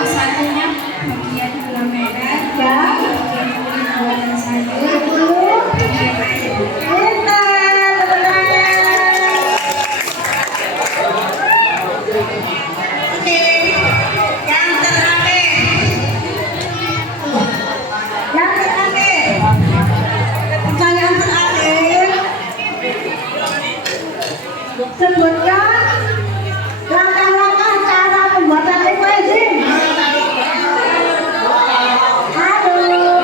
Satunya bagian gula merah, Ya. bagian kulit buah dan sayur, Itu. bagian air. Pintar, tepuk tangan. Oke, yang terakhir. Yang terakhir. Pertanyaan terakhir. Sebutkan langkah-langkah cara pembuatan ekoenzim. Aduh.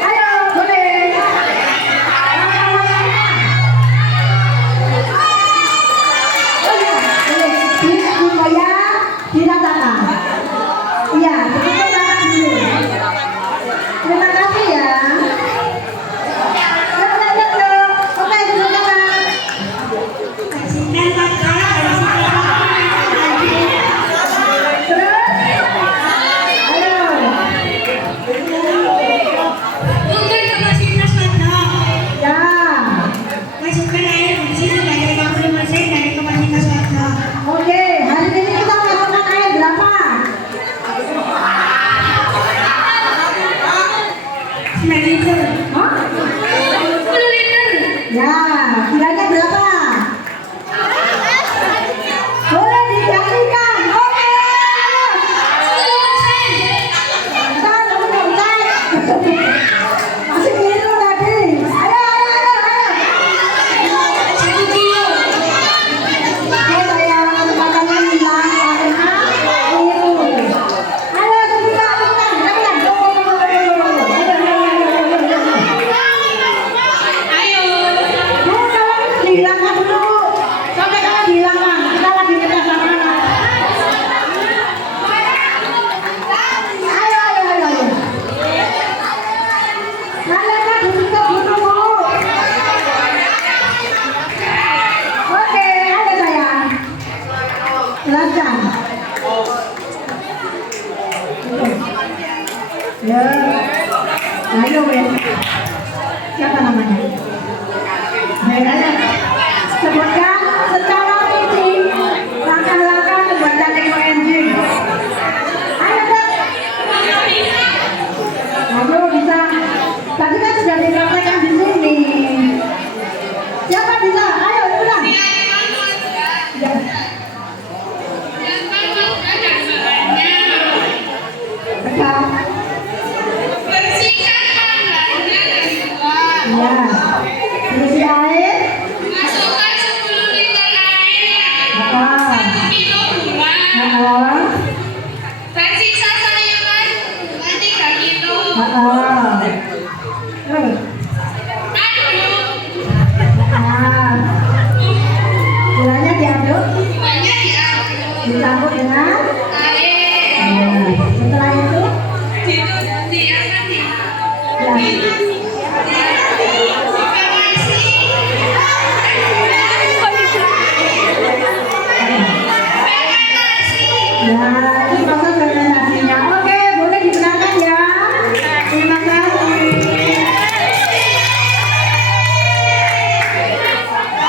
Ayo, boleh. Supaya diratakan. Iya, betul banget dulu. Terima kasih ya. Oke, silakan. Terus, ayo. Untuk kapasitas wadah, Ya, masukkan air bersih sebanyak 50% dari kapasitas wadah. oke. Hari ini kita melakukan air berapa? 9 liter. Hah? 10 liter. Ya, kiranya berapa? Boleh digantikan. Oke. 10%. Bentar, bentar. Masih keliru tadi. Ayo, ayo, ayo, ayo. 1 kilo. Oke, saya katakan hilang karena keliru. Ayo, sebentar, sebentar. Ayo. Tolong dihilangkan dulu. Sampai kalau dihilangkan, kita lagi ngetes sama anak. Ayo, ayo, ayo, ayo. Kalian kan ditutup dulu. Oke, ayo sayang. Jelaskan. Ya, ayo ya. Siapa namanya? Ayo. Sebutkan secara rinci langkah-langkah pembuatan ekoenzim. Ayo dok. Ayo bisa. Tadi kan sudah dipraktekkan di sini. Siapa bisa? Ayo ulang. Ya. Tegak. Bersihkan bahannya dari buah. Ya. Isi air. Masukkan 10 liter air. 1 Apa? kilo gula. Dan sisa sayuran 3 kilo. Terus. Aduk. Gulanya diaduk, Gulanya diaduk. dicampur dengan. Air. Setelah itu, ya, ini proses fermentasinya. Oke, boleh digunakan ya. Terima kasih.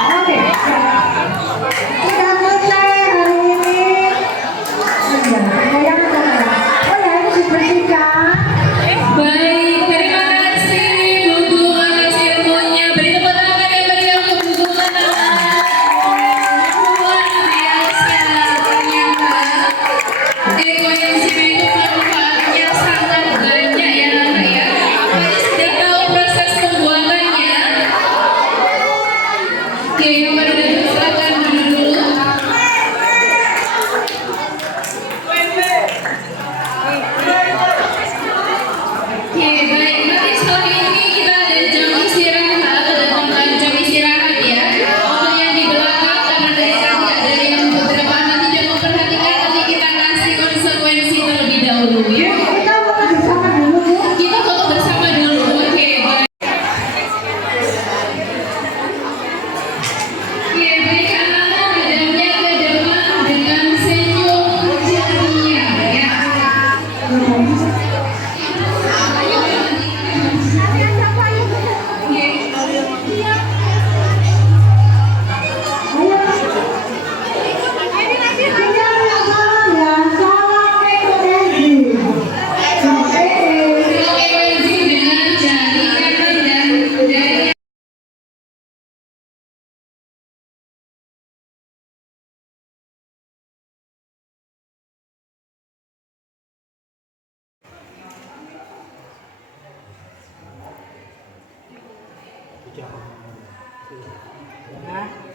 Oke, sudah selesai hari ini. Oke, yang baru datang silakan duduk dulu. Oke, baik. Nanti setelah ini kita ada jam istirahat, kedatangan jam istirahat ya. Untuk yang di belakang, karena dari tadi ada yang beberapa anak tidak memperhatikan, nanti kita kasih konsekuensi terlebih dahulu ya. Kita foto bersama dulu Bu. Kita foto bersama dulu. Oke, baik. Oke, baik anak-anak, hadapnya ke depan dengan senyum ceria ya. Ya.